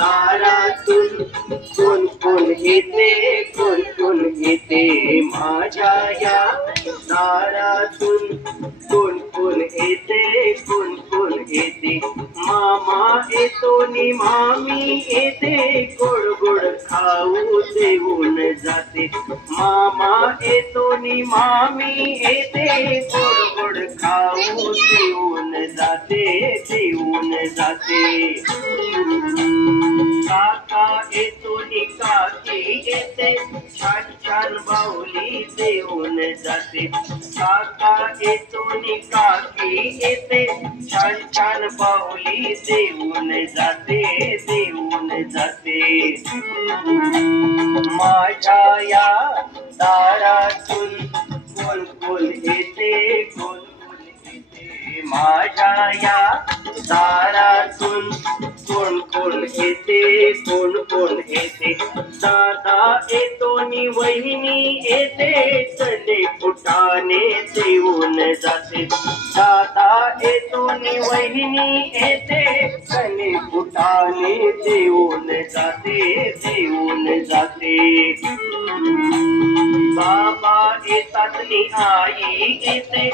दारातून कोण कोण येते, कोण कोण येते माझ्या या दारातून कोण कोण येते, कोण कोण येते. मामा येतो नि मामी येते, गोड गोड खाऊ देऊन जाते. मामा येतो नि मामी येते, गोड गोड खाऊ देऊन जाते, देऊन जाते. काका येतो नि काकी येते, छान छान बाहुली देऊन जाते. काका येतो नि काकी येते, छान छान बाहुली देऊन जाते, देऊन जाते. माझ्या या दारातून कोण कोण येते, कोण कोण येते माझ्या या दारातून कोण कोण येते, कोण कोण येते. दादा येतो नि वहिनी येते, चणे फुटाणे देऊन जाते. दादा येतो नि वहिनी येते, चणे फुटाणे देऊन जाते, देऊन जाते. बाबा येतात नि आई येते,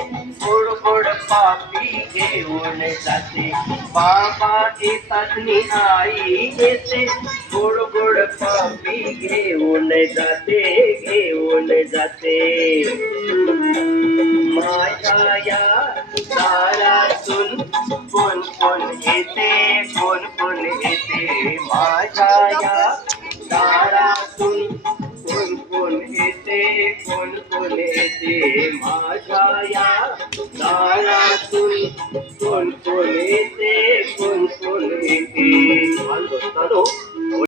गोड गोड पापी घेऊन जाते. बाबा येतात नि आई येते, गोड गोड पापी घेऊन जाते, घेऊन जाते. माझ्या या दारातून कोण कोण येते, कोण कोण येते माझ्या या दारातून कोण कोण येते, कोण कोण येते माझ्या या दारातून कोण कोण येते, कोण कोण येते.